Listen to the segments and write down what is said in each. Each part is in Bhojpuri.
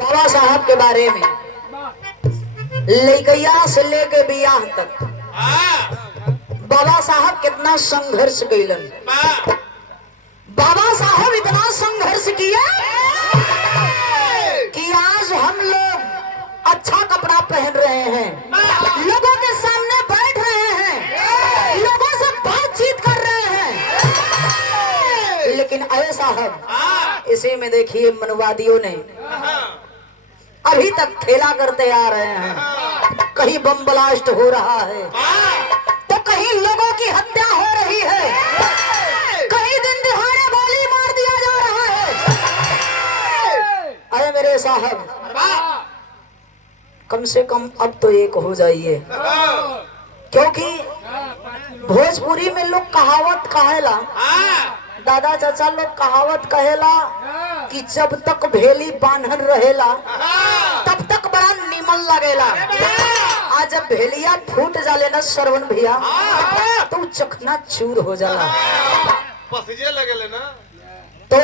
बाबा साहब के बारे में लइकैया से लेके बियाह तक बाबा साहब कितना संघर्ष कैलन। बाबा साहब इतना संघर्ष किया कि आज हम लोग अच्छा कपड़ा पहन रहे हैं, लोगों के सामने बैठ रहे हैं, लोगों से बातचीत कर रहे हैं। लेकिन अरे साहब इसी में देखिए मनवादियों ने अभी तक खेला करते आ रहे हैं। कहीं बम ब्लास्ट हो रहा है तो कहीं लोगों की हत्या हो रही है, कहीं दिन दिहाड़े गोली मार दिया जा रहा है। अरे मेरे साहब कम से कम अब तो एक हो जाइए, क्योंकि भोजपुरी में लोग कहावत कहेला, दादा चाचा लोग कहावत कहेला कि जब तक भेली बांधल रहेला तब तक बड़ा निमन लगेला। आज जब भेलिया फूट जाले ना श्रवण भैया तो चखना चूर हो जाला। पसीजे लगेले ना। तो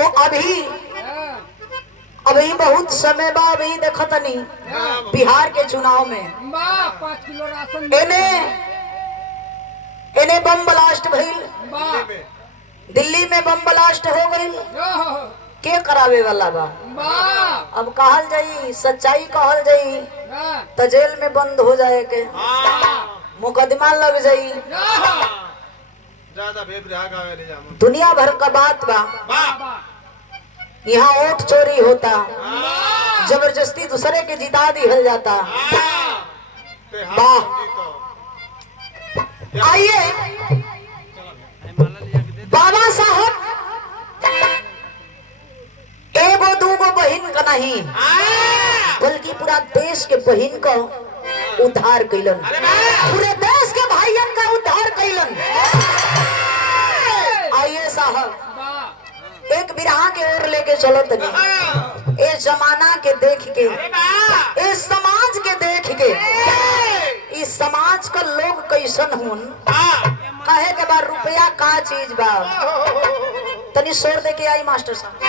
अभी बहुत समय बा, अभी देखत नहीं बिहार के चुनाव में 5 किलो राशन एने बम ब्लास्ट भइल, दिल्ली में बम ब्लास्ट हो गई। के करावे वाला बा? अब कहल जाई, सच्चाई कहल जाई तो जेल में बंद हो जाए के, मुकदमा लग जाई, ज्यादा बेबरा गावे ले जाम। दुनिया भर का बात बा। यहाँ वोट चोरी होता, जबरदस्ती दूसरे के जिता दिहल जाता। वाह, आइए बाबा साहब एगो दूगो बहिन का नहीं बल्कि पूरा देश के बहिन का उद्धार कैलन, पूरे देश के भाइयन का उद्धार कैलन। आइए साहब एक बिरहा के ओर लेके चलो तनी। इस जमाना के देख के, इस समाज के देख के, इस समाज का लोग कैसन हुन, कहे के बाद रुपया का चीज बा। तनी शोर दे के आई मास्टर साहब।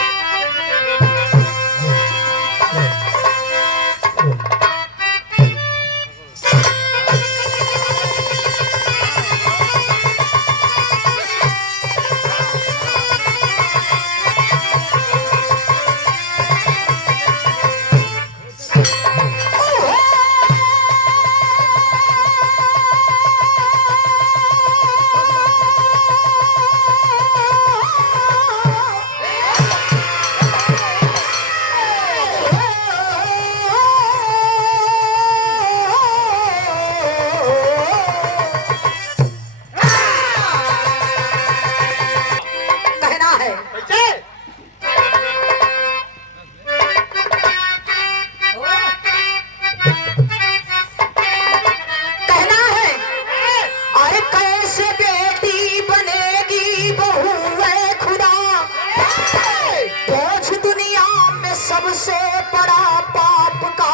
सबसे बड़ा पाप का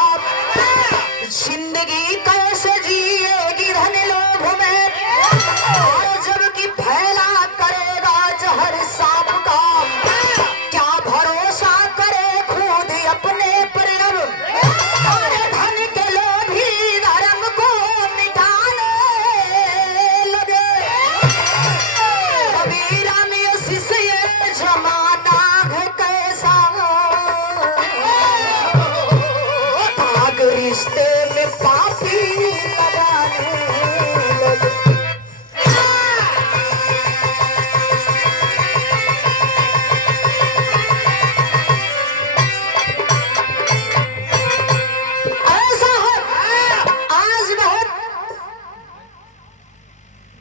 जिंदगी कैसे जिएगी धन लोभ में, और जबकि फैला करेगा जहर सांप का, क्या भरोसा करे खुद अपने परिणम, और धन के लोभी धर्म को मिटाने लगे। कबीरा ने शिष्य जमाना है कैसा, रिश्ते में पापी लगाने लगे। ऐसा है आज बहुत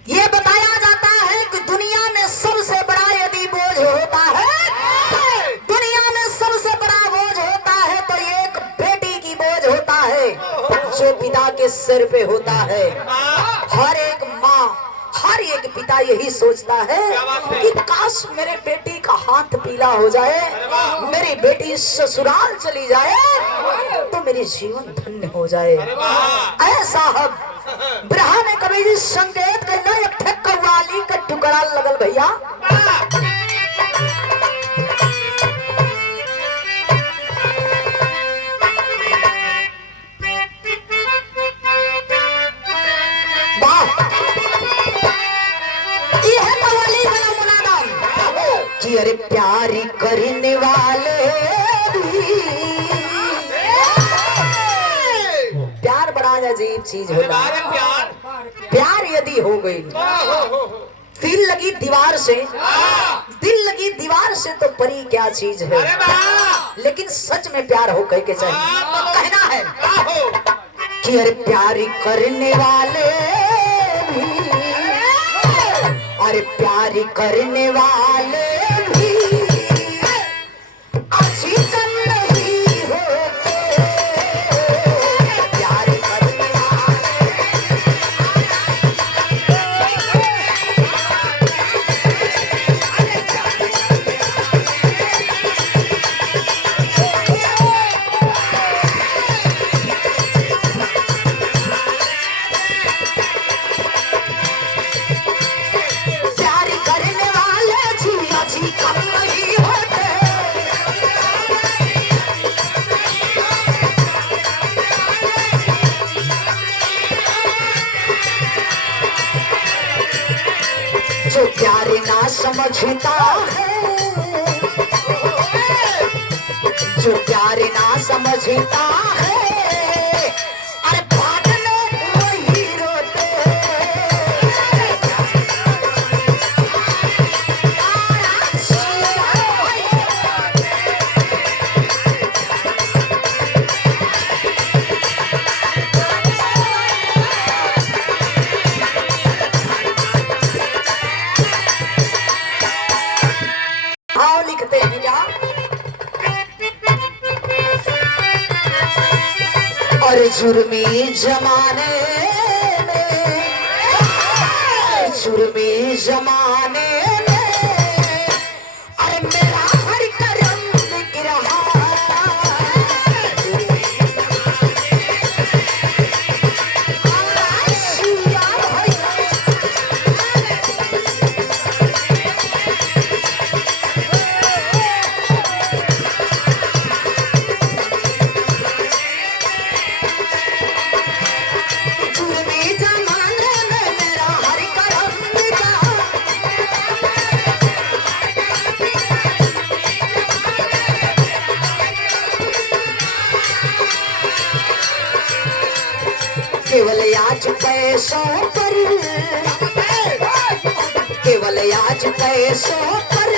ये बताया जाता है कि दुनिया में सबसे बड़ा यदि बोझ होता है, दुनिया में सबसे बड़ा बोझ होता है तो एक बेटी की बोझ होता है जो पिता के सिर पे होता है। हर एक माँ, हर एक पिता यही सोचता है कि काश मेरे बेटी का हाथ पीला हो जाए, मेरी बेटी ससुराल चली जाए तो मेरी जीवन धन्य हो जाए। ऐसा साहब ब्रहा में कभी भी संकेत करना एक कव्वाली का टुकड़ा लगल भैया। अजीब चीज अरे होता बारे है। प्यार प्यार यदि हो गई, हो दिल लगी दीवार से, दिल लगी दीवार से तो परी क्या चीज है। अरे वाह लेकिन सच में प्यार हो कह के चाहिए, कहना है कि अरे प्यार करने वाले भी, अरे प्यार करने वाले भी आशिकन नहीं होते। प्यार करने वाले प्यार करने वाले जी आशिकन नहीं होते। जो प्यार ना समझता है, जो प्यार ना समझता है, अरे बाद में वही रोते। आओ लिखते हैं क्या, और जुर्मी जमाने में, जुर्मी जमाने में, अरे मेरा हर करम बिक रहा। आशिया भैया जुर्मी जमाने में मेरा हर करम बिका। केवल आज पैसों पर, केवल आज पैसों पर,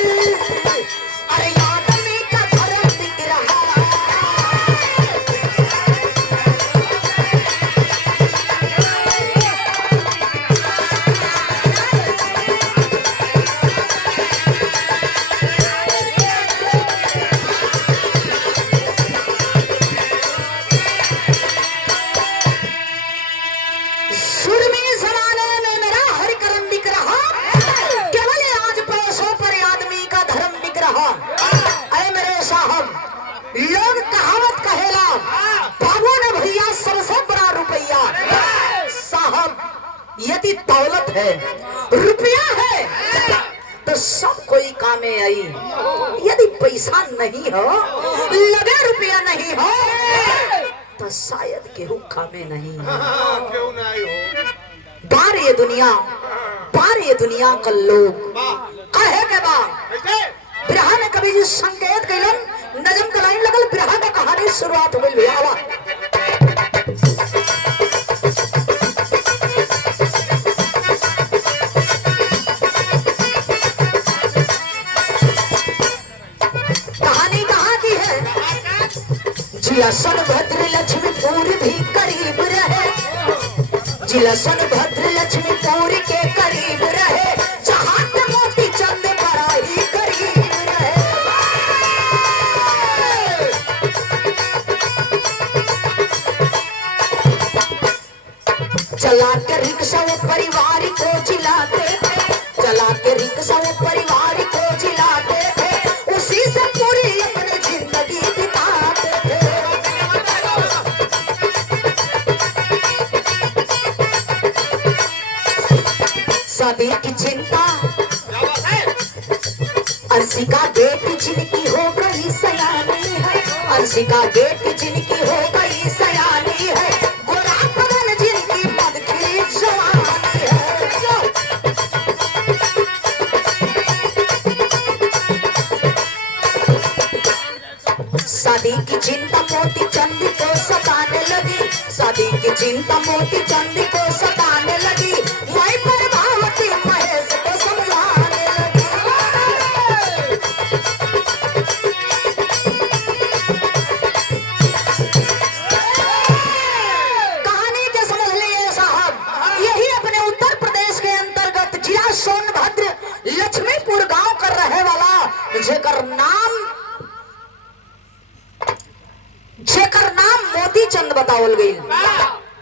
अरे आदमी का धर्म बिक रहा। जुर्मी जमाने में मेरा हर कर्म बिक रहा, केवल आज पैसों पर आदमी का धर्म बिक रहा। अरे मेरे साहब, लोग कहावत कहेला, बाबू ने भैया सबसे बड़ा रुपया। साहब, यदि दौलत है, रुपया है, तो सब कोई कामे आई। यदि पैसा नहीं हो, लगे रुपया नहीं हो, तो शायद केहू कामे नहीं है। क्यों ना आई हो बार ये दुनिया, बार ये दुनिया का लोग कहे के बा। कैसे बिरहा में कभी जी संकेत कैलन, नजम का लाइन लगल, बिरहा का कहानी शुरुआत हो गई। भैया आवा। कहानी कहाँ की है, जिया सोनभद्र लक्ष्मीपुर भी करीब रहे, जिला सोनभद्र लक्ष्मीपुर के करीब रहे, जहाँ पे मोती चंद बड़ा ही करीब रहे। चला के रिक्शा वो परिवार को चिल्लाते थे, चला के रिक्शा वो परिवार को चिल्लाते थे, उसी से पूरी अपनी जिंदगी बिताते थे। शादी की चिंता क्या बात है अंशिका बेटी जिनकी हो गई सयानी है, अंशिका बेटी जिनकी हो गई सयानी है, गोरा बदन जिनकी मद खिली जवानी है। शादी की चिंता मोती चंद को सताने लगी, शादी की चिंता मोती चंद को सताने लगी, वही प्रभावती महेश को समझाने लगी। कहानी के समझ लिए साहब, यही अपने उत्तर प्रदेश के अंतर्गत जिला सोनभद्र लक्ष्मीपुर गांव कर रहे वाला जेकर नाम मोती चंद बतावल गई।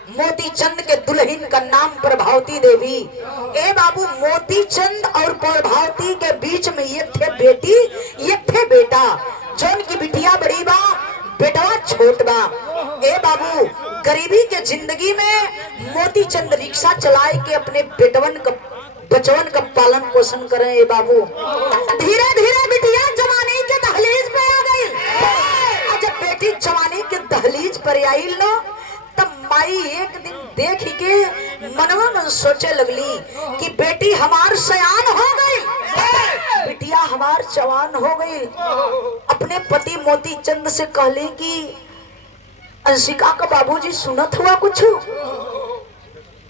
मोती चंद के दुल्हन का नाम प्रभावती देवी। ए बाबू, मोती चंद और प्रभावती के बीच में ये थे बेटी ये थे बेटा। जौन की बिटिया बड़ी बा, बेटवा छोट बा। ए बाबू, गरीबी के जिंदगी में मोती चंद रिक्शा चलाए के अपने बचवन का पालन पोषण करें। ए बाबू, धीरे धीरे बिटिया जवानी के दहलीज पे आ गई। जब बेटी जवानी के दहलीज पर आई लो, तब माई एक दिन देख के मनवा मन सोचे लगली कि बेटी हमार सयान हो गई, बिटिया हमार जवान हो गई। अपने पति मोती चंद से कहली कि अंशिका का बाबूजी सुनत हुआ कुछ?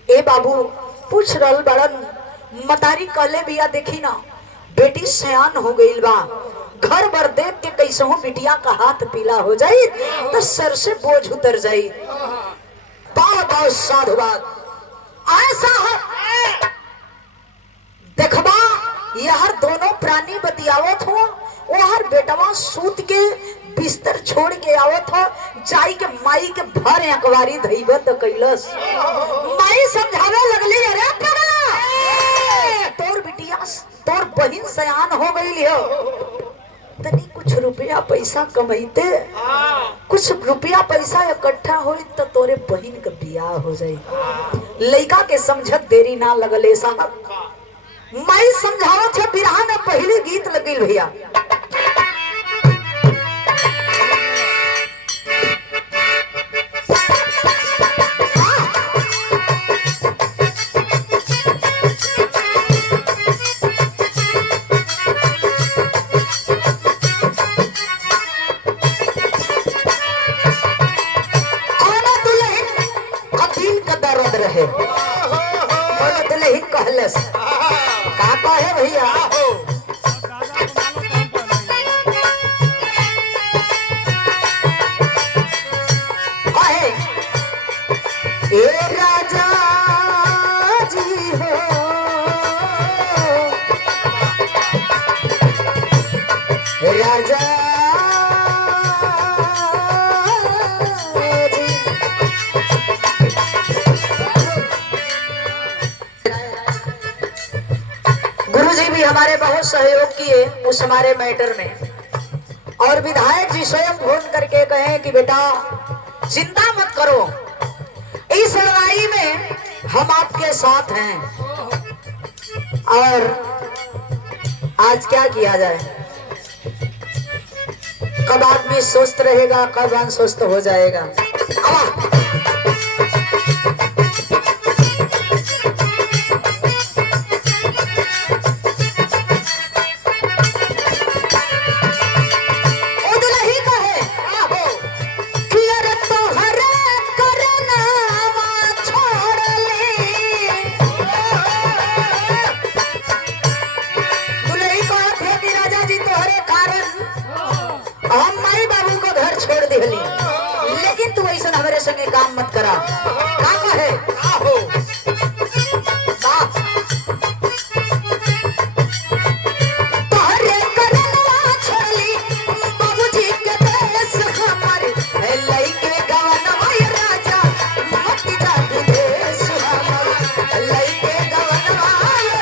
ए बाबू, पूछ रहल बड़न। मतारी कहले बिया, देखी ना बेटी सयान हो गई बा, घर बर देख के कैसे हो बिटिया का हाथ पीला हो जाई तो सर से बोझ उतर जाई। बहुत बहुत साधुवाद। ऐसा है देखबा, यहर दोनों प्राणी बतियावत हो, वहर बेटवा सूत के बिस्तर छोड़ के आवत हो, जाई के माई के भर अखबारी धइबत कैलस। माई समझावे लगली, अरे पगला, तोर बिटिया तोर बहिन सयान हो गई हो, तनी कुछ रुपया पैसा कमाइते, कुछ रुपया पैसा इकट्ठा होई तो तोरे बहिन का बियाह हो जाई। लड़का के समझत देरी ना लगले साहब। माई समझावत है, बिरहा में पहले गीत लगिल भैया। का कहे भैया, कहे ए राजा जी हो, राजा भी हमारे बहुत सहयोग किए उस हमारे मैटर में, और विधायक जी स्वयं फोन करके कहे कि बेटा चिंता मत करो, इस लड़ाई में हम आपके साथ हैं। और आज क्या किया जाए, कब आदमी स्वस्थ रहेगा, कब अस्वस्थ हो जाएगा। लेकिन तू ऐसा हमारे संगे काम मत करा। का कहे तोहरे करनवा छोड़ली बाबूजी के देश हमर, लइके गवनवा राजा मत जा विदेश हमर, लइके गवनवा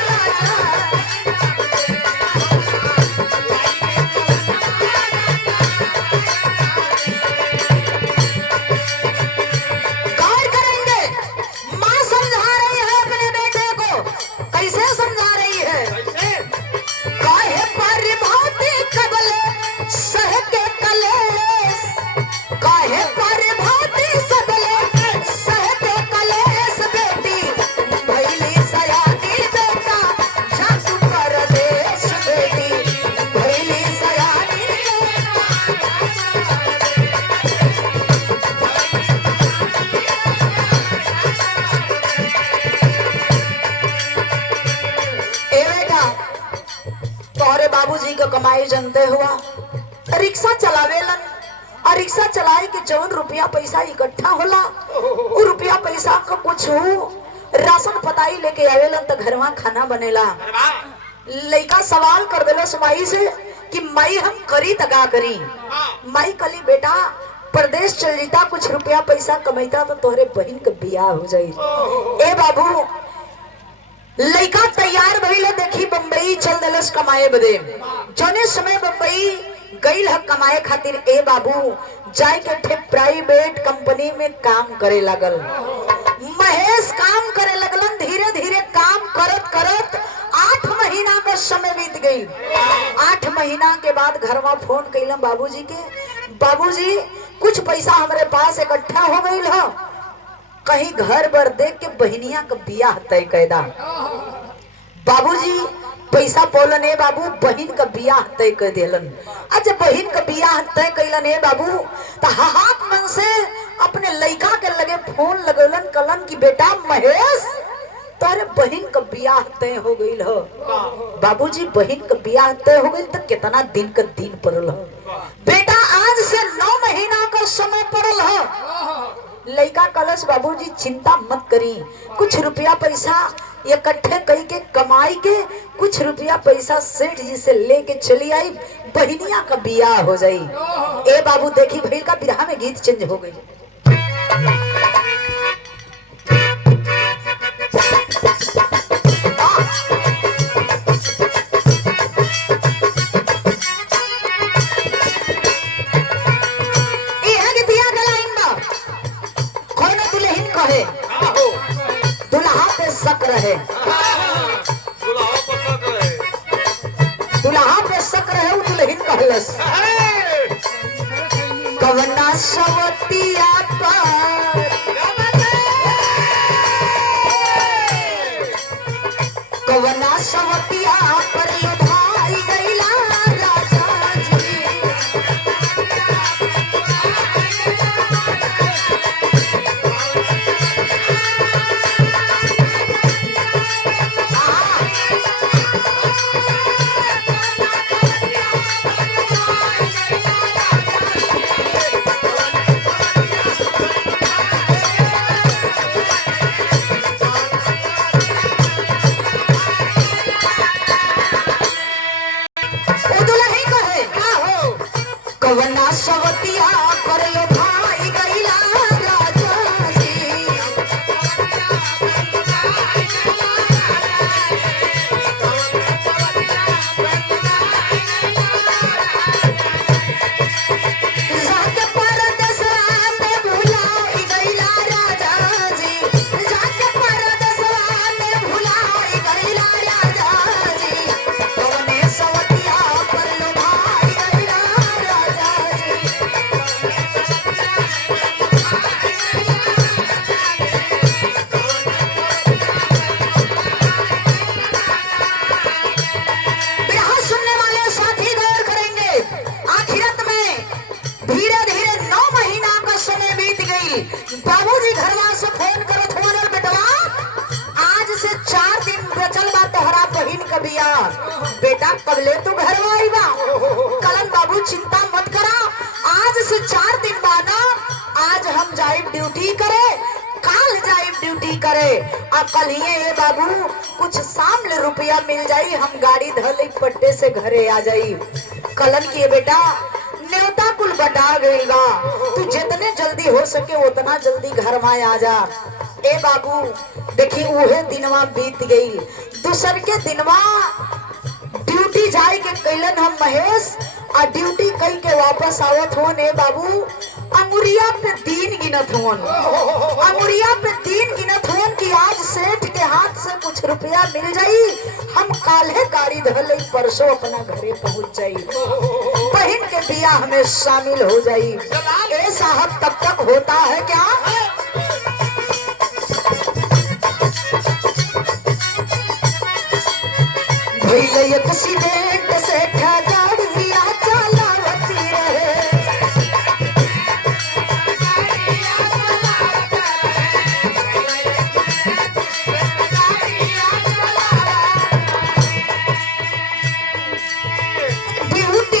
राजा। जनते हुआ रिक्शा चलावेलन और रिक्शा चलाए के जौन रुपया पैसा इकट्ठा होला वो रुपया पैसा का कुछ राशन पताई लेके आवेलन तो घरवा खाना बनेला। लड़का सवाल कर देला माई से कि माई हम करी तका करी। माई कली बेटा प्रदेश चल जीता कुछ रुपया पैसा कमाईता तो तोहरे बहन के बियाह हो जाई। ए बाबू लड़का तैयार भइले देखी बम्बई चल देलस कमाए बदे। जौने समय बम्बई गईल है कमाए खातिर ए बाबू जाए के ठे प्राइवेट कंपनी में काम करे लगल। महेश काम करे लगलन। धीरे धीरे काम करत करत 8 महीना का समय बीत गई। 8 महीना के बाद घरवा फोन कैलम बाबूजी के, बाबूजी कुछ पैसा हमारे पास इकट्ठा हो गई है, कहीं घर बर देख के बहनिया का बियाह तय कैदा। बाबूजी पैसा बोलन ए बाबू बहन का बियाह तय कर दिलन। आज बहन का बियाह तय कैलन ए बाबू तो हाथ मन से अपने लड़का के लगे फोन लगौलन कलन की बेटा महेश तारे बहन का बियाह तय हो गई हो। बाबूजी बहन का बियाह तय हो गई तो कितना दिन का दिन पड़ल हो बेटा, आज से 9 महीना का समय पड़ल हो। लड़का कलश बाबूजी चिंता मत करी, कुछ रुपया पैसा इकट्ठे कई के कमाई के कुछ रुपया पैसा सेठ जी से लेके चली आई, बहनिया का बियाह हो जाई। ए बाबू देखी भैल का बिरहा में गीत चेंज हो गई। शक रहे दुल्हा पे शक रहे उ दुल्हन कहलस कवना सवतिया पर कवना सवतिया पर भाई गईला राजा जी। कवना सवतिया पर भाई गईला राजा जी। जाके परदेसवा में भुलाई गईला राजा जी। जाके परदेसवा में भुलाई गईला राजा जी। कवने सवतिया पर भाई गईला राजा जी। बिरहा सुनने वाले साथी गौर करेंगे, आखिरत में धीरे धीरे 9 महीना का समय बीत गई। बाबूजी घरवा से फोन करत होनल बेटवा आज से 4 दिन बचल बा तोहरा बहिन का बियाह। बेटा कबले तू घरवा आईबा? कलन बाबू चिंता मत करा, आज से 4 दिन बाद आज हम जाइब ड्यूटी करे, काल जाइब ड्यूटी करे आ कल ही ये बाबू कुछ सामने रुपया मिल जाई, हम गाड़ी धले पट्टे से घरे आ जाई। कलन की बेटा न्योता कुल बटा गई बा, तू जितने जल्दी हो सके उतना जल्दी घर में आ जा। ए बाबू देखी उहे दिनवा बीत गई। दूसर के दिनवा ड्यूटी जाए के कैलन हम महेश आ ड्यूटी कई के वापस आवत हो ने बाबू अंगुरिया पे दिन गिनत हुन। अंगुरिया पे दिन गिनत हुन कि आज सेठ के हाथ से कुछ रुपया मिल जाई, हम काल्हे गाड़ी धले परसों अपना घरे पहुंच जाई, बहन के बियाह में शामिल हो जाई। ए साहब तब तक होता है क्या? भैया एक सीमेंट से गाड़िया चलावती रहे। ड्यूटी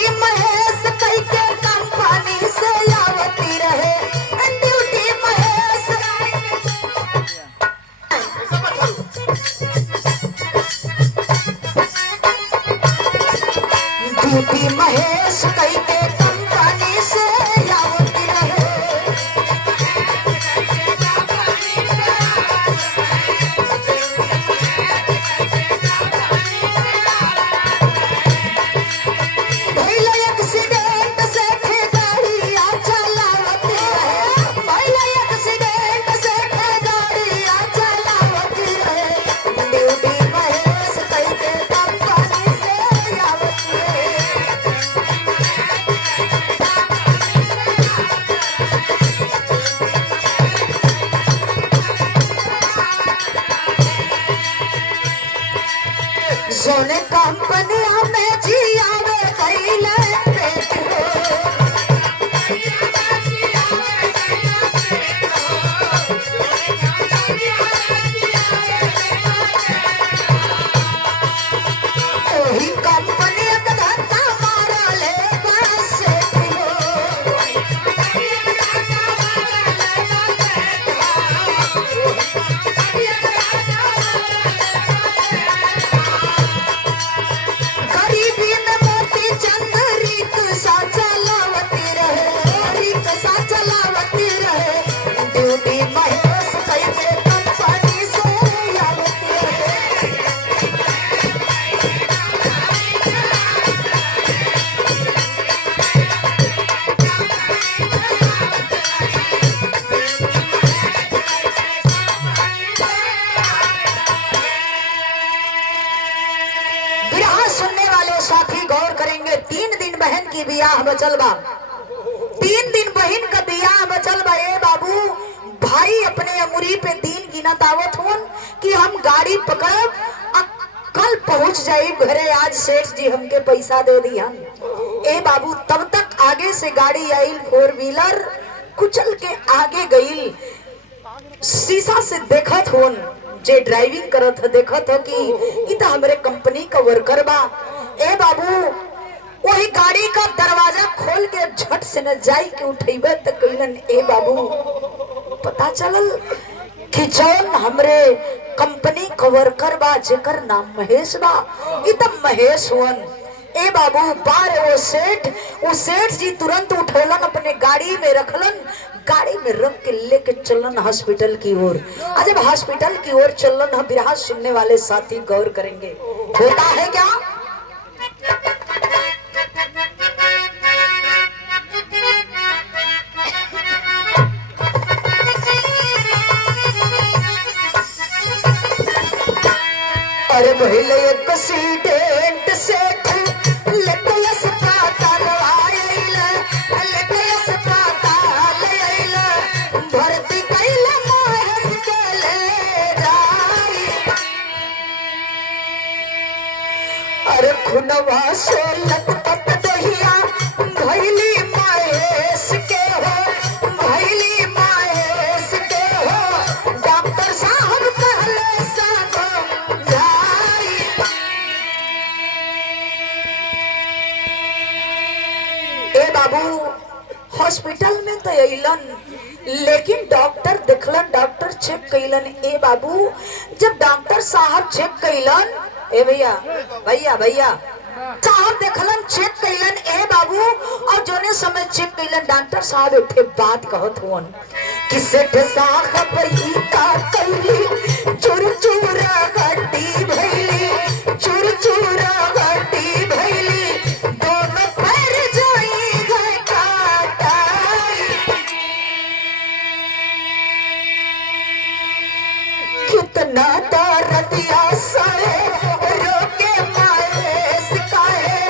जोने कंपनी में जिया में कैले पेट हो ओही कंपनी का धक्का मारा ले बस गरीबी में मोती चंद रिक्शा चलावती रहे रिक्शा चलावती रहे ड्यूटी महेश कैसे कंपनी से आवती रहे बिरहा सुनने वाले साथी गौर करेंगे 3 दिन बहन की बियाह बचल बा 3 दिन बहन का बियाह बचल बा ए बाबू भाई अपने अमुरी पे दिन गिनत आवत हुन कि हम गाड़ी पकड़ब आ कल पहुंच जाई घरे आज सेठ जी हमके पैसा दे दिहन ए बाबू तब तक आगे से गाड़ी आइल 4 व्हीलर कुचल के आगे गईल शीशा से देखत होन जे ड्राइविंग करत है देखत है कि ई तो हमरे कंपनी का वर्कर बा ए बाबू वही गाड़ी का दरवाजा खोल के झट से न जाई के उठेबे त कइलन ए बाबू पता चलल कि जौन हमरे कंपनी का वर्कर बा जेकर नाम महेश बा ई तो महेश हुन ए बाबू बार वो सेठ जी तुरंत उठेलन अपने गाड़ी में रखलन गाड़ी में रख के लेके चलन हॉस्पिटल की ओर जब हॉस्पिटल की ओर चलन हम बिरहा सुनने वाले साथी गौर करेंगे होता है क्या अरे पहले एक एक्सीडेंट से लेटस पाताल आइला लेटस पाताल आइला भर्ती कैला महेश के ले जाई अरे खुनवा से लटपट दहिया भैली महेश के हो भैली महेश के हो डॉक्टर साहब कहले सब ए बाबू हॉस्पिटल में तो अइलन लेकिन डॉक्टर देखलन डॉक्टर चेक कैलन ए बाबू जब डॉक्टर साहब चेक कैलन ए भैया भैया भैया साहब देखलन चेक कैलन ए बाबू और जोने समय चेक कैलन डॉक्टर साहब उठे बात कहत हुन कि सेठ साहब ई का कैली चुर चुरा गड्डी भैली चुर चुरा गड्डी भैली दोनों पैर जोई गए काटाई कितना दर्दिया सहे रोके महेश काहे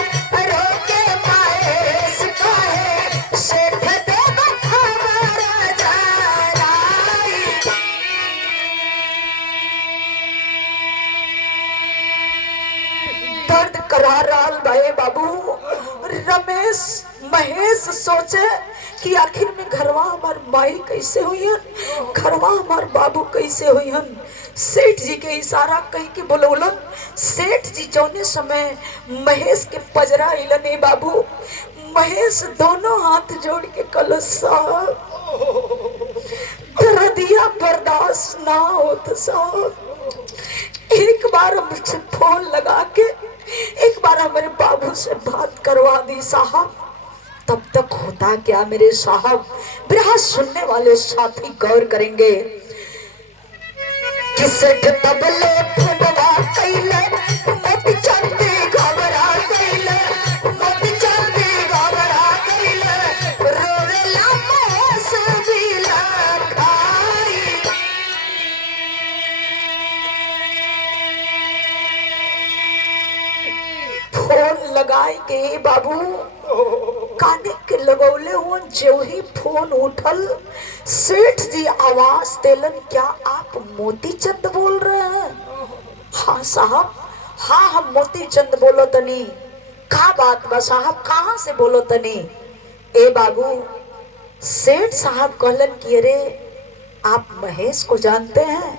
रोके महेश काहे सेठ देव खबर जराई दर्द करा रहल भाई बाबू रमेश महेश सोचे कि आखिर में घरवा हमार माई कैसे हुईहन घरवा हमार बाबू कैसे हुईहन सेठ जी के इशारा कहीं के बोलौलन सेठ जी जौने समय महेश के पजरा इलन ए बाबू महेश दोनों हाथ जोड़ के कल साहब दर्दिया बर्दाश्त ना होता साहब एक बार मुझसे फोन लगा के एक बार हमारे बाबू से बात करवा दी साहब तब तक होता क्या मेरे साहब बिरहा सुनने वाले साथी गौर करेंगे कि सेठ तबले फुटवा कैले मोती चंदी घबरा कैले मोती चंदी घबरा कैले रोवेला महेश बिला खाई फोन लगाए के बाबू काने के लगौले हुए जो ही फोन उठल सेठ जी आवाज देलन क्या आप मोती चंद बोल रहे हैं हाँ साहब हाँ हम मोती चंद बोलो तनी। का बात बा साहब, कहाँ से बोलो तनी? ए बाबू, सेठ साहब कहलन कि अरे आप महेश को जानते हैं?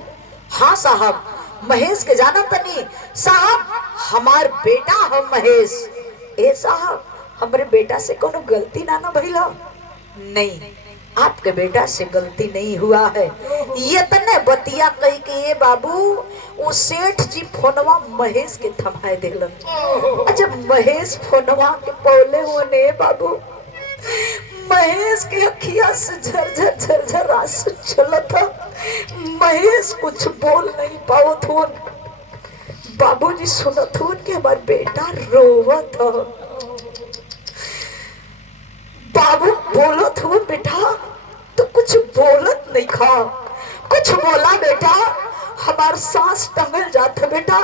हाँ साहब, महेश के जाना तनी साहब, हमार बेटा हम महेश। ए साहब, हमारे बेटा से कोनो गलती ना ना भइल हो? नहीं, आपके बेटा से गलती नहीं हुआ है। ये तने बतिया कही के ये बाबू वो सेठ जी फोनवा महेश के थमाए देलन। जब महेश फोनवा के पौले होने बाबू, महेश के अखिया से झरझर झरझर आंसू चलत था। महेश कुछ बोल नहीं पावत हो। बाबूजी सुनत हो कि हमार बेटा रोवत हो। बाबू बोलत हो बेटा, तो कुछ बोलत नहीं खा। कुछ बोला बेटा, हमार सांस टंगल जात है बेटा।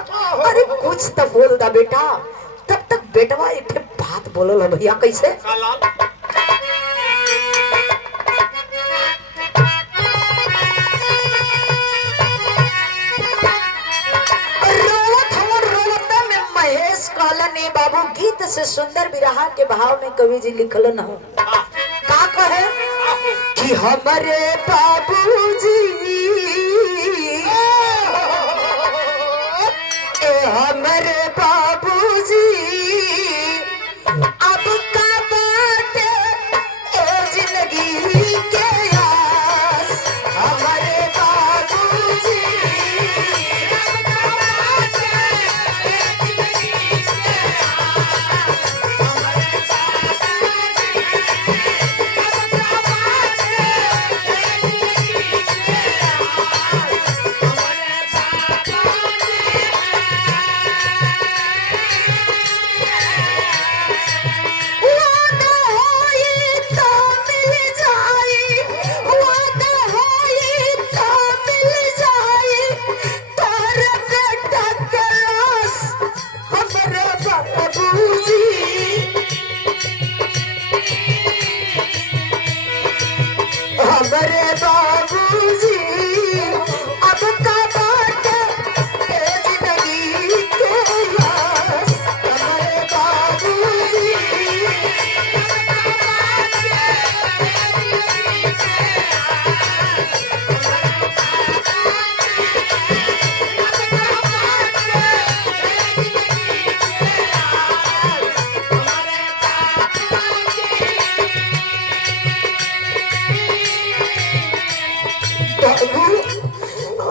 अरे कुछ तो बोल दा बेटा। तब तक बेटवा एक बात बोलल भैया, कैसे? बाबू गीत से सुंदर विरहा के भाव में कवि जी लिखलन हो। का कहे कि हमारे बाबूजी, हमारे बाबूजी अब का बात जिंदगी के आस। हमारे बाबूजी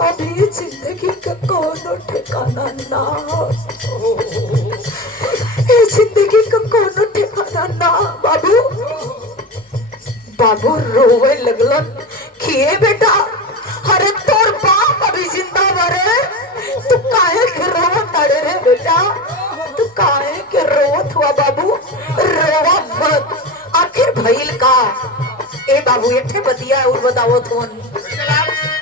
अभी जिंदगी का कोनो ठिकाना ना हो। जिंदगी का कोनो ठिकाना ना बाबू। बाबू रोवे लगलन कि ए बेटा, अरे तोर बाप अभी जिंदा बरे, तू काहे के रोवत अड़े रे बेटा? तू काहे के रोवत हुआ बाबू? रोवा मत, आखिर भइल का? ए बाबू एठे बतिया और बतावत होन।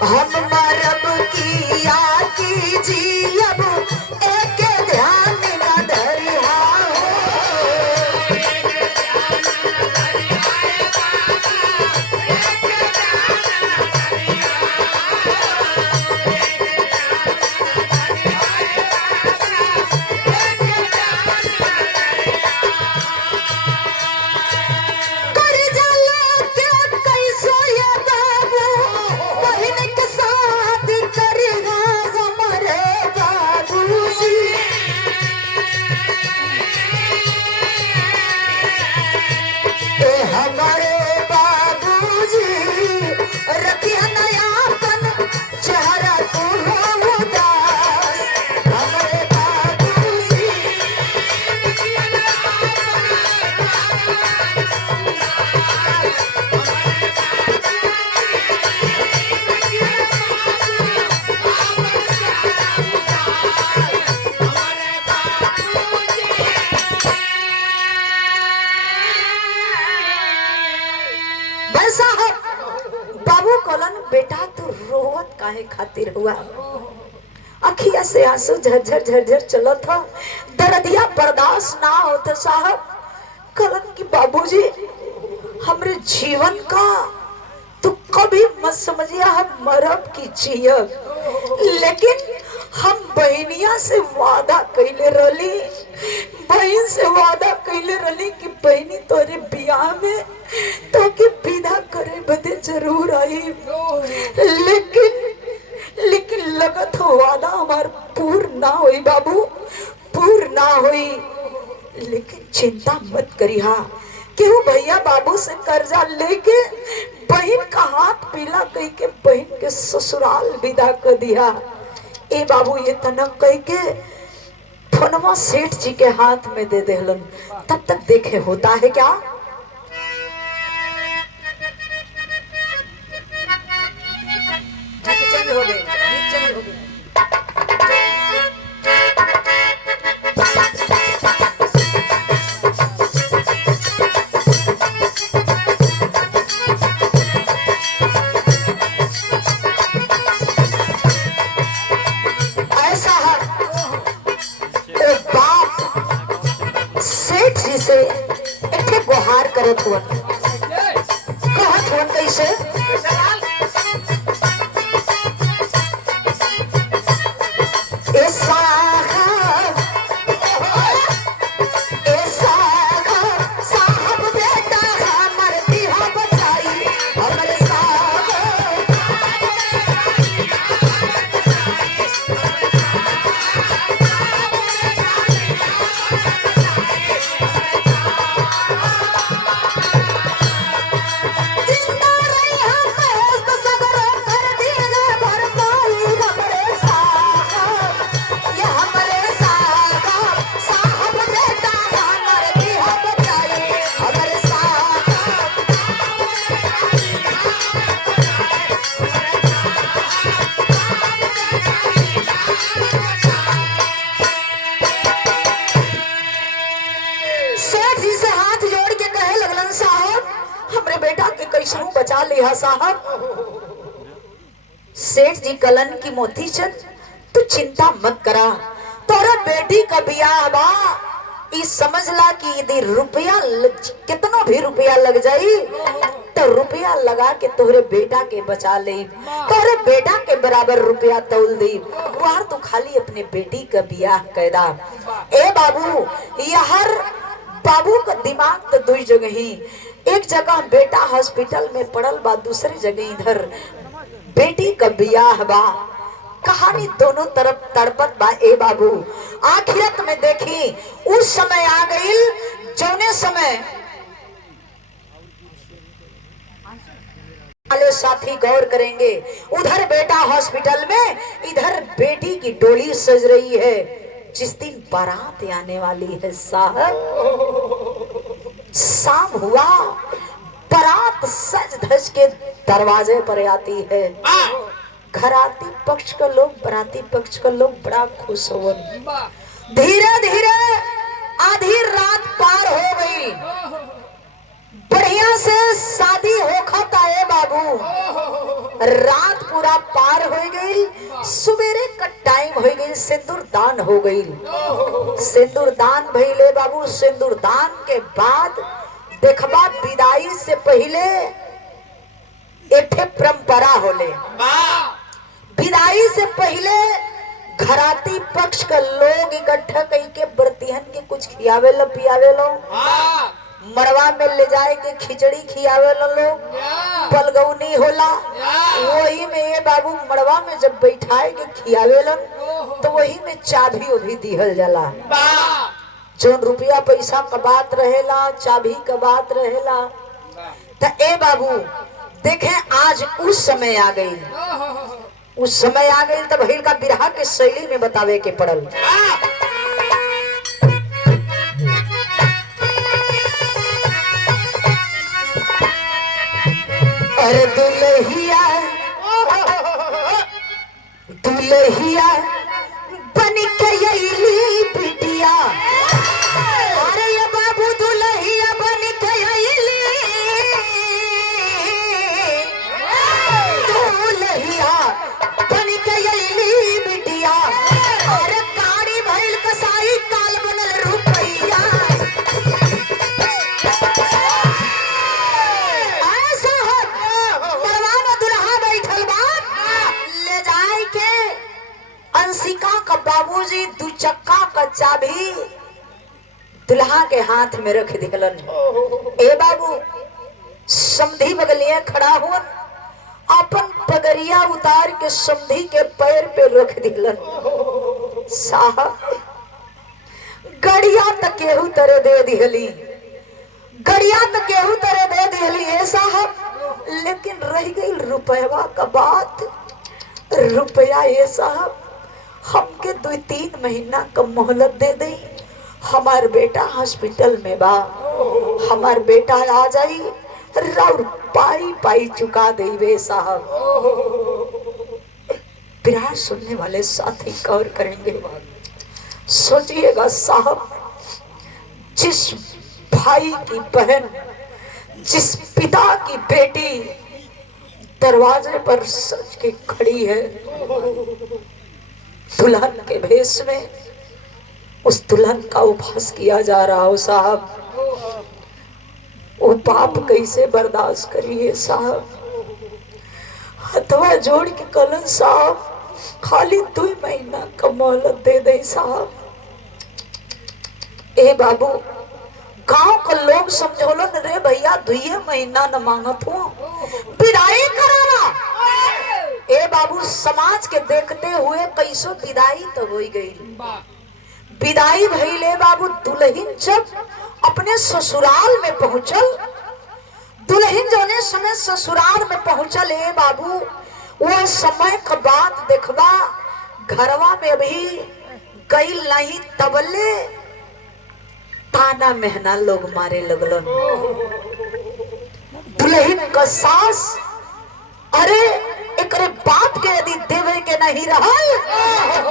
हम मरब किया कीजी अब एक ध्यान न धरिया बेटा तू रोवत काहे खातिर हुआ? अखिया से आंसू झरझर झरझर चलो था, दर्दिया बर्दाश्त ना होता साहब। कलन की बाबूजी हमरे जीवन का तो कभी मत समझिया हम मरब की जियब, लेकिन हम बहनिया से वादा कैले रही, बहन से वादा कैले रही कि बहनी तोरे बियाह में तो के विदा करे बदे जरूर आई, लेकिन लगत हो वादा हमार पूर्ण ना हुई बाबू, पूर्ण ना हुई। लेकिन चिंता मत करिहा, केहू भैया बाबू से कर्जा लेके बहन का हाथ पीला कह के बहन के ससुराल विदा कर दिया। ए बाबू ये तनक कह के फोनवा सेठ जी के हाथ में दे देहलन। तब तक देखे होता है क्या। चेंज हो गए, चेंज हो गए। ऐसा है ओ बाप सेठ जी से एक गुहार करत हुआ, कहत हुआ कैसे बचा लिया साहब। सेठ जी कलन की मोती चंद तू चिंता मत करा, तोरा बेटी का बियाह बा, ई समझला कि यदि रुपया कितना भी रुपया लग जाई तो रुपया लगा के तोहरे बेटा के बचा ले, तोहरे बेटा के बराबर रुपया तौल दी, वहां तो खाली अपने बेटी का बियाह कैदा। ए बाबू यार बाबू का दिमाग तो दुई जगह ही, एक जगह बेटा हॉस्पिटल में पड़ल बा, दूसरी जगह इधर बेटी का बियाह बा। कहानी दोनों तरफ तड़पत बा। ए बाबू आखिरत में देखी उस समय आ गई जौने समय वाले साथी गौर करेंगे, उधर बेटा हॉस्पिटल में, इधर बेटी की डोली सज रही है, जिस दिन बारात आने वाली है साहब। शाम हुआ, बारात सज धज के दरवाजे पर आती है। घराती पक्ष का लोग, बराती पक्ष का लोग बड़ा खुश हो। धीरे धीरे आधी रात पार हो गई, बढ़िया से शादी होखा था। ए बाबू रात पूरा पार हो गई, सुबेरे का टाइम हो गई, सिंदूर दान हो गई। सिंदूर दान भइले बाबू, सिंदूर दान के बाद देखबा विदाई से पहले एक परंपरा होले। विदाई से पहले घराती पक्ष का लोग इकट्ठा कई के बरतिहन के कुछ खियावे लो पियावे लो, मड़वा में ले जाए के खिचड़ी खियावे लो लोग, पलगौनी होला, वही में ये बाबू मड़वा में जब बैठाए के खियावे लो तो वही में चाबी भी दिहल जाला। जो रुपया पैसा का बात रहेला, चाबी का बात रहेला। तो ए बाबू देखे आज उस समय आ गई, उस समय आ गई तब हिल का बिरहा के शैली में बतावे के पड़ल। अरे दुल्हिया दुल्हिया बन के अइली बिटिया, अरे ये बाबू दुल्हिया बन के अइली, दुल्हिया बन के अइली बिटिया, अरे गाड़ी भइल कसाई काल बनल रुपैया। ऐसा हो दुल्हा बैठल बा, ले जाए के अंशिका का बाबूजी दू चक्का का चाबी दुल्हा के हाथ में रख दिलन। ए बाबू समधी बगलिया खड़ा हुआ, अपन पगरिया उतार के समधी के पैर पे रख दिलन। साहब गड़िया तक केहू तरह दे दिहली, गड़िया तक केहू तरह दे दिहली ए साहब, लेकिन रह गई रुपया का बात। रुपया ये साहब हमके 2-3 महीना का मोहलत दे दे, हमार बेटा हॉस्पिटल में बा, हमार बेटा आ जाई और पाई पाई चुका देवे साहब। प्यार सुनने वाले साथी गौर करेंगे, सोचिएगा साहब, जिस भाई की बहन, जिस पिता की बेटी दरवाजे पर सज के खड़ी है दुल्हन के भेष में, उस दुल्हन का उपहास किया जा रहा हो साहब, वो पाप कैसे बर्दाश्त करिए साहब। हथवा जोड़ के कलन साहब खाली 2 महीना का मोहलत दे दे साहब। ए बाबू गांव के लोग समझोलन, रे भैया 2 महीना न मांगत हो, विदाई कराना। ए बाबू समाज के देखते हुए कैसो विदाई तो हो गई। विदाई भइले बाबू, दुल्हन जब अपने ससुराल में पहुंचल, दुल्हन जौने समय ससुराल में पहुंचल ए बाबू, वो समय का बात देखबा, घरवा में भी गई नहीं तबले ताना मेहना लोग मारे लगलन। दुल्हन का सास, अरे एकरे बाप के यदि देवे के नहीं रहल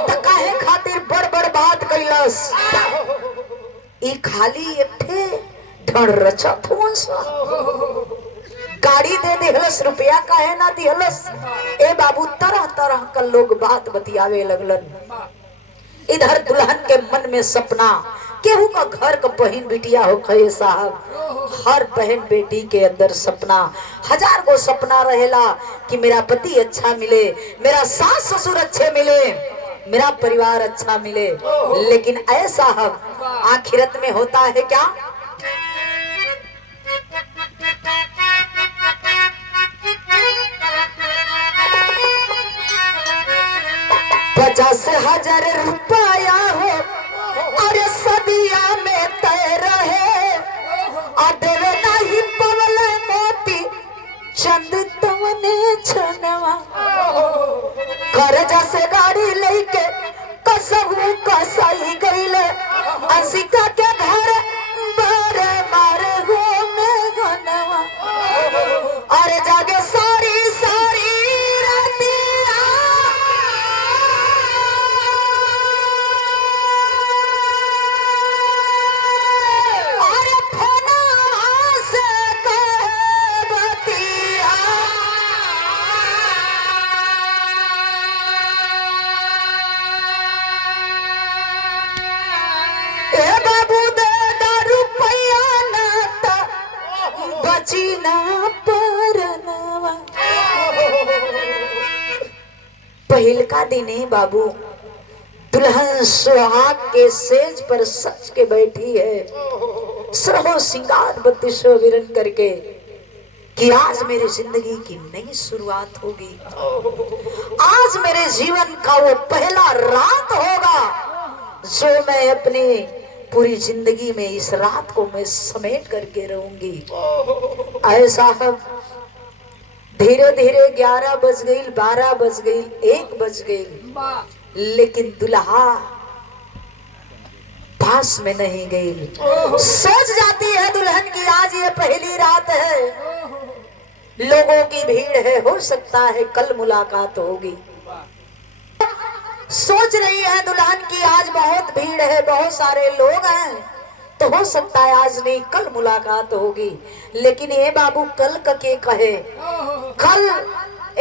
तो काहे खातिर बड़ बड़ बात कैलस। ई खाली एकठे ढड़ रचत हुआ सा, गाड़ी दे दिहलस, रुपया काहे ना दिहलस। ए बाबू तरह तरह का लोग बात बतियावे लगलन। इधर दुल्हन के मन में सपना, केहू का घर का बहन बिटिया हो खये साहब, हर बहन बेटी के अंदर सपना, 1000 गो सपना रहेला कि मेरा पति अच्छा मिले, मेरा सास ससुर अच्छे मिले, मेरा परिवार अच्छा मिले। लेकिन ऐसा साहब आखिरत में होता है क्या? ₹50,000 हो अरे सदिया में तय रहे, देवे नहीं पवल मोती चंद तवने छनवा। कर्जा से गाड़ी लेके कसहू कसाई गईले, अंशिका के घर बारे मारे हो में गनवा। अरे जागे सारी सारी रातिया, अरे फोना से कहे बतिया। ए बाबू दे ₹1 ना ता बची ना परनवा। पहिल का दिन है बाबू, दुल्हन सुहाग के सेज पर सच के बैठी है, सरहो सिंगार बत्ती शोभिरन करके कि आज मेरी जिंदगी की नई शुरुआत होगी, आज मेरे जीवन का वो पहला रात होगा जो मैं अपने पूरी जिंदगी में इस रात को मैं समेट करके रहूंगी। ऐसा हम धीरे धीरे 11 बज गई, 12 बज गई, 1 बज गई, लेकिन दुल्हा पास में नहीं गई। सोच जाती है दुल्हन की आज ये पहली रात है, लोगों की भीड़ है, हो सकता है कल मुलाकात होगी। सोच रही है दुल्हन की आज बहुत भीड़ है, बहुत सारे लोग हैं, तो हो सकता है आज नहीं कल मुलाकात होगी। लेकिन ये बाबू कल का के कहे, कल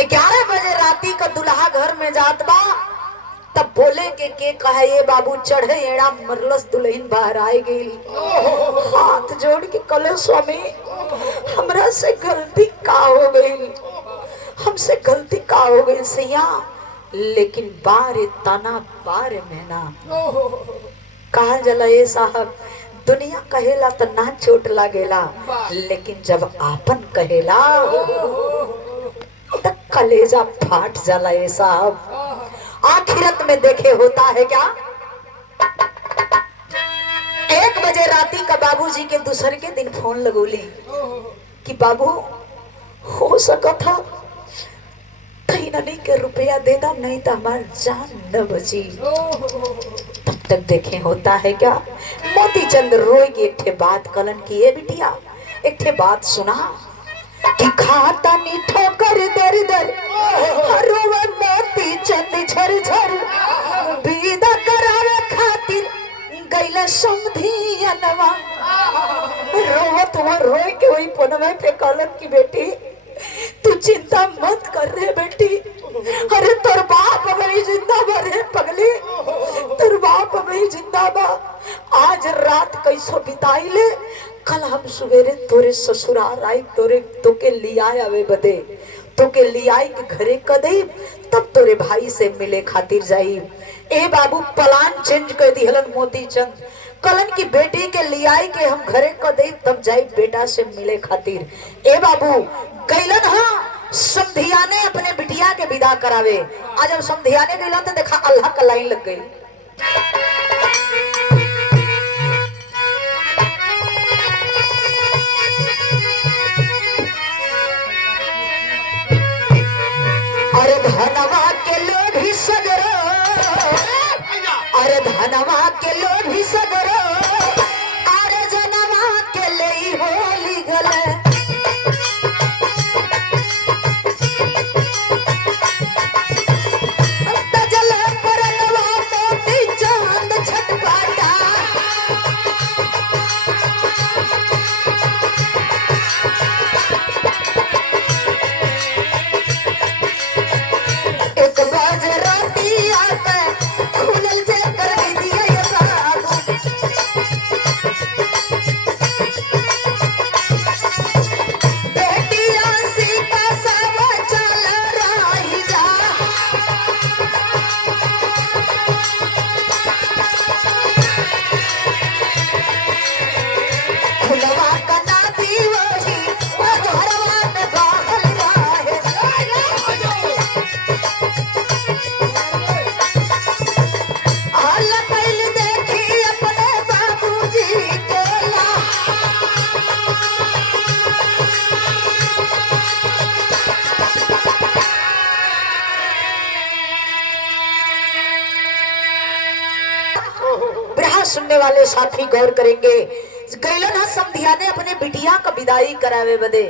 11 बजे राती का दुल्हा घर में जात बा, तब बोले के कहे ये बाबू चढ़े एड़ा मरलस दुल्हन बाहर आई गई। हाथ जोड़ के कले स्वामी हमरा से गलती का हो गई, हमसे गलती का हो गई सैया, लेकिन बार तना बार मेहना कहा जला ये साहब दुनिया कहेला तो ना चोट लागेला, लेकिन जब आपन कहेला तो कलेजा फाट जाला ये साहब। आखिरत में देखे होता है क्या, 1 बजे राती का बाबूजी के दूसरे के दिन फोन लगोली कि बाबू हो सका था कहीं नहीं के रुपया दे दा, नहीं तो हमार जान न बची। तब तक देखे होता है क्या, मोतीचंद रोई की एक ठे बात कलन की है बिटिया, एक ठे बात सुना कि खाता नी ठोकर दर दर रोवे मोतीचंद झर झर, विदा करावे खातिर गईला समधियनवा। रोवत हुआ रोए के वही पुनवे पे कलन की बेटी तू चिंता मत कर रे बेटी, अरे तोर बाप अभी जिंदा बा रे पगली, तोर बाप अभी जिंदा बा। आज रात कैसो बिताई ले, कल हम सवेरे तोरे ससुराल आई, तोरे तोके लिया आवे बदे, तोके लियाई के घरे कदई, तब तोरे भाई से मिले खातिर जाई। ए बाबू प्लान चेंज कर दी हलन मोतीचंद, कलन की बेटी के लियाई के हम घरे कदई तब जाई बेटा से मिले खातिर। ए बाबू गैलन हाँ समधियाने अपने बिटिया के विदा करावे। आज जब समधियाने गैलन तो देखा अल्लाह का लाइन लग गई। अरे धनवा के लोभी सगरो, अरे धनवा के लोभी सगरो, अरे जनवा के ले होली गले। सुनने वाले साथी गौर करेंगे, गैलन हा समधियाने अपने बिटिया का विदाई करावे बदे,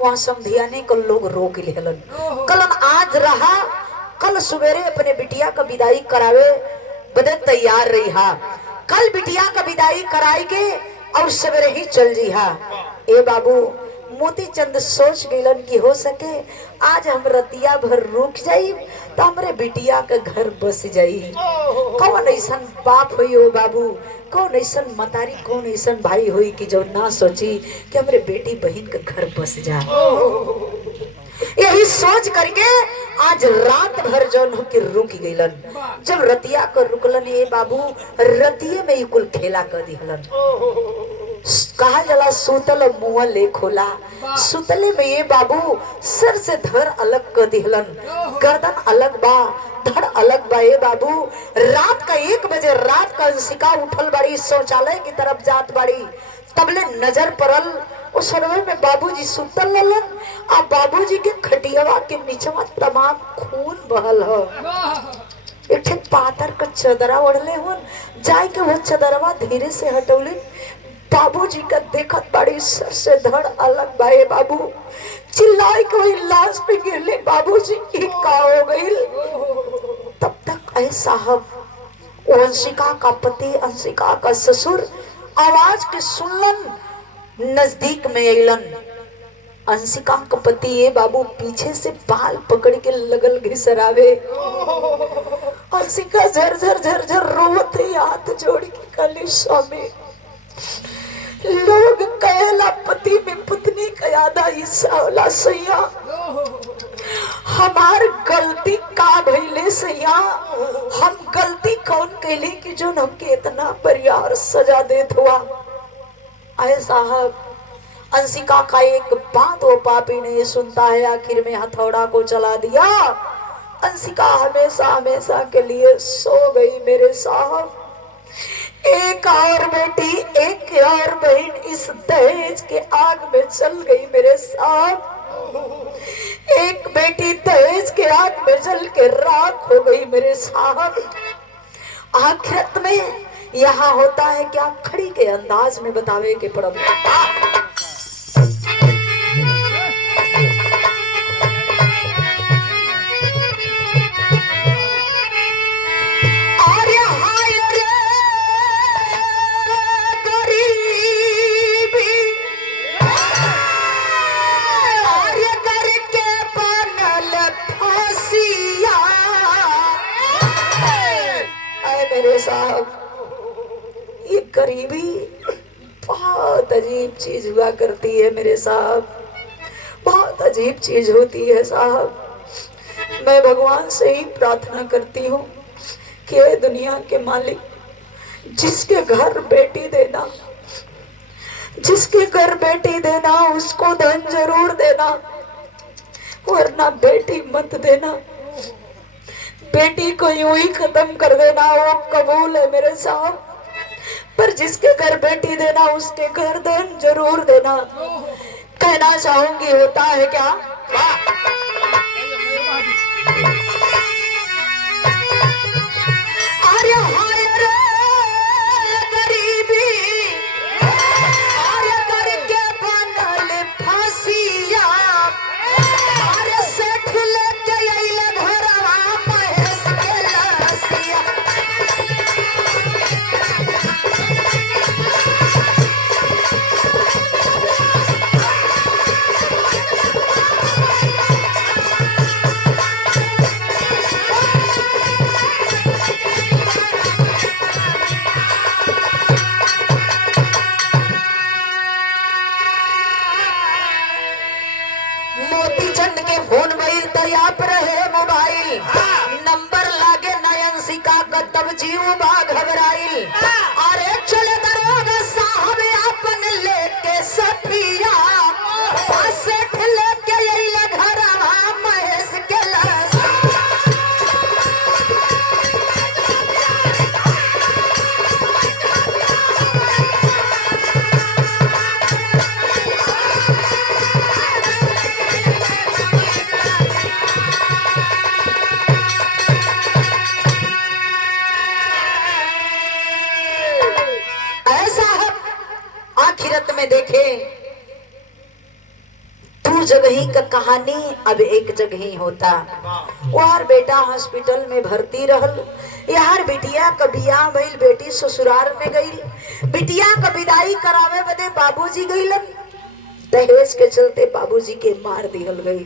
वहां समधियाने को लोग रोक लेलन। कलन आज रहा, कल सवेरे अपने बिटिया का विदाई करावे बदे तैयार रही हा, कल बिटिया का विदाई कराई के और सवेरे ही चल जी हा। ए बाबू मोतीचंद सोच गईलन कि हो सके आज हम रतिया भर रुक जाई तो हमरे बिटिया के घर बस जाई। कौन ऐसन बाप हुई हो बाबू, कौन ऐसन मतारी, कौन ऐसन भाई हुई कि जो ना सोची कि हमरे बेटी बहन के घर बस जा। यही सोच करके आज रात भर जौन हो के रुक गईलन। जब रतिया को रुकलन ये बाबू रतिये में ही कुल खेला कर दिहलन। कहा जला सुतल मुँह ले खोला, सुतले में ये बाबू सर से धड़ अलग कर दिहलन, गर्दन अलग बा, धड़ अलग बा। ये बाबू रात का 1 बजे रात का अंशिका उठल बाड़ी, शौचालय की तरफ जात बाड़ी, तबले नजर पड़ल उस समय में बाबूजी सुतल ललन, आ बाबूजी के खटियावा के नीचवा तमाम खून बहल हो। एक पातर का चदरा ओढ़ले हुन, जाए के वो चदरवा धीरे से हटौली, बाबूजी का देखत बड़ी सर से धड़ अलग बाए बाबू, चिल्लाए के वही लाश पे गिरले बाबूजी की का हो गई। तब तक ऐ साहब अंशिका का पति, अंशिका का ससुर आवाज के सुनलन, नजदीक में अलन। अंशिका का पति ये बाबू पीछे से बाल पकड़ के लगल घिसरावे। अंशिका झरझर झरझर रोवत है, हाथ जोड़ के काली स्वामी। लोग कहला पति में पुतनी का यादा हिस्सा होला सैया, हमार गलती का भइले सैया, हम गलती कौन कैली कि जो हमके इतना परियार सजा देत हुआ। आए साहब, अंशिका का एक बात वो पापी नहीं सुनता है, आखिर में हथौड़ा को चला दिया। अंशिका हमेशा हमेशा के लिए सो गई मेरे साहब। एक और बेटी, एक और बहन इस दहेज के आग में जल गई मेरे साहब। एक बेटी दहेज के आग में जल के राख हो गई मेरे साहब। आखिरत में यहाँ होता है क्या, खड़ी के अंदाज में बतावे के पड़ब। साहब, ये गरीबी बहुत अजीब चीज हुआ करती है मेरे साहब, बहुत अजीब चीज होती है साहब। मैं भगवान से ही प्रार्थना करती हूँ कि ये दुनिया के मालिक, जिसके घर बेटी देना, जिसके घर बेटी देना उसको धन जरूर देना, वरना बेटी मत देना। बेटी को यूं ही खत्म कर देना वो कबूल है मेरे साहब, पर जिसके घर बेटी देना उसके घर धन जरूर देना। कहना चाहूंगी होता है क्या, अरे हाय रे गरीबी, अरे करके बनल फांसिया, अरे सेठ लेके अइले घरवा महेश के लसिया। मोतीचंद के फोन भइल दरिया पर रहे मोबाइल, नंबर लागे नयनशिका का तब जीव बा घबराइल। अरे चले दरोगा साहब अपन लेके सफिया, सेठ लेके अइले घरवा महेश के लसिया। आखिरत में देखे दो जगह का कहानी अब एक जगह ही होता। यार बेटा हॉस्पिटल में भर्ती रहल, यार बिटिया का बियाह भइल, बेटी ससुराल में गई। बिटिया का विदाई करावे बदे बाबूजी गइलन, दहेज के चलते बाबूजी के मार दिहल गई।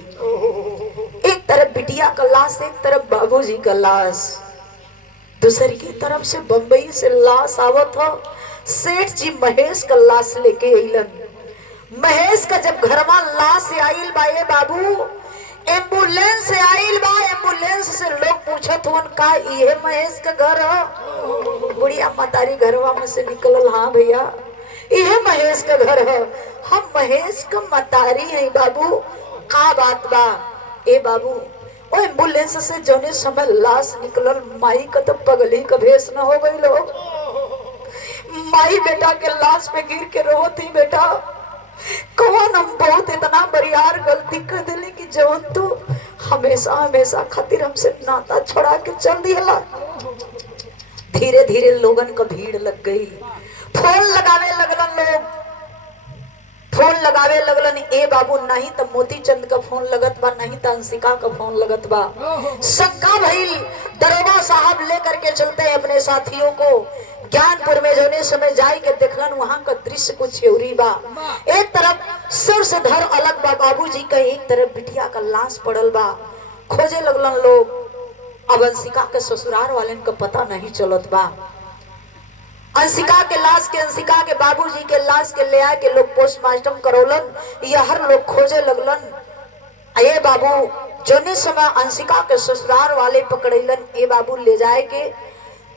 एक तरफ बिटिया का लाश, एक तरफ बाबूजी का लाश। दूसरी की तरफ से बंबई से लाश आवत हो, सेठ जी महेश का लाश लेके अइलन। महेश का जब घरवा लाश आइल बा, ए बाबू एम्बुलेंस से आइल बा, एम्बुलेंस से लोग पूछत हुन का ये महेश का घर हो। बुढ़िया मतारी घरवा में से निकलल, हाँ भैया ये महेश का घर है, हम महेश का मतारी है बाबू। का बात बा ए बाबू, ओ एम्बुलेंस से जौने समय लाश निकलल, माई का तो पगली का भेष न हो गई। लोग माई बेटा के लाश पे गिर के रोत ही, बेटा कौन हम बहुत इतना बरियार गलती कर दिली कि जवन तू हमेशा हमेशा खातिर हमसे नाता छोड़ा के चल दिया। धीरे धीरे लोगन का भीड़ लग गई, फोन लगावे लगलन लोग, फोन लगावे लगलन। ए बाबू नहीं तो मोतीचंद का फोन लगत बा, नहीं तो अंशिका का फोन लगत बा। शंका भइल, दरोगा साहब लेकर के चलते हैं अपने साथियों को। ज्ञानपुर में जोने समय जाई के देखलन, वहां का दृश्य कुछ एवरी बा। एक तरफ सर से धर अलग बा बाबूजी का, एक तरफ बिटिया का लाश पड़ल बा। खोजे लगलन लोग, अब अंशिका के ससुराल वाले का पता नहीं चलत बा। अंशिका के लाश के, अंशिका के बाबूजी के लाश के ले आए के लोग पोस्टमार्टम करौलन, यह हर लोग खोजे लगलन। अये बाबू जोने समय अंशिका के ससुराल वाले पकड़ेलन ए बाबू ले जाए के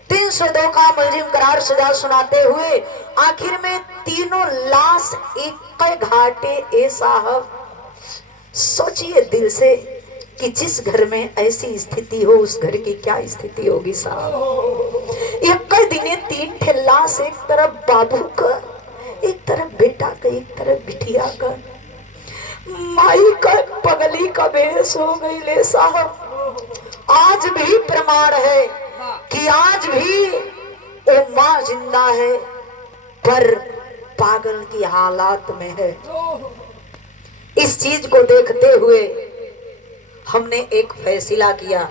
302 का मुलजिम करार सजा सुनाते हुए आखिर में तीनों लाश एक घाटे ए साहब। सोचिए दिल से कि जिस घर में ऐसी स्थिति हो उस घर की क्या स्थिति होगी साहब। एक दिने 3 ठे लाश, एक तरफ बाबू का, एक तरफ बेटा का, एक तरफ बिटिया का, माई का पगली का बेहोश हो गई ले साहब। आज भी प्रमाण है कि आज भी वो माँ जिंदा है पर पागल की हालात में है। इस चीज को देखते हुए हमने एक फैसला किया।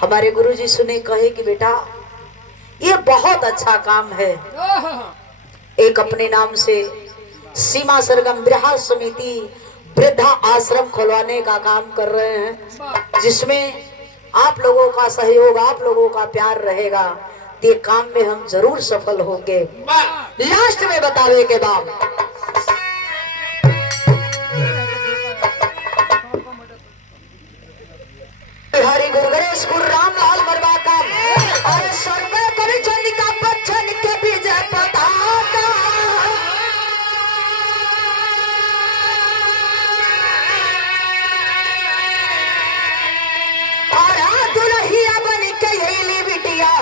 हमारे गुरुजी सुने कहे कि बेटा ये बहुत अच्छा काम है। एक अपने नाम से सीमा सरगम विवाह समिति वृद्धा आश्रम खुलवाने का काम कर रहे हैं, जिसमें आप लोगों का सहयोग, आप लोगों का प्यार रहेगा तो ये काम में हम जरूर सफल होंगे। लास्ट में बतावे के बाद हरि गुरु गणेश गुरु रामलाल मरवा का और स्वर्ग कवि चंडिका बच्चन के विजय पताका। और दुल्हिया बन के बिटिया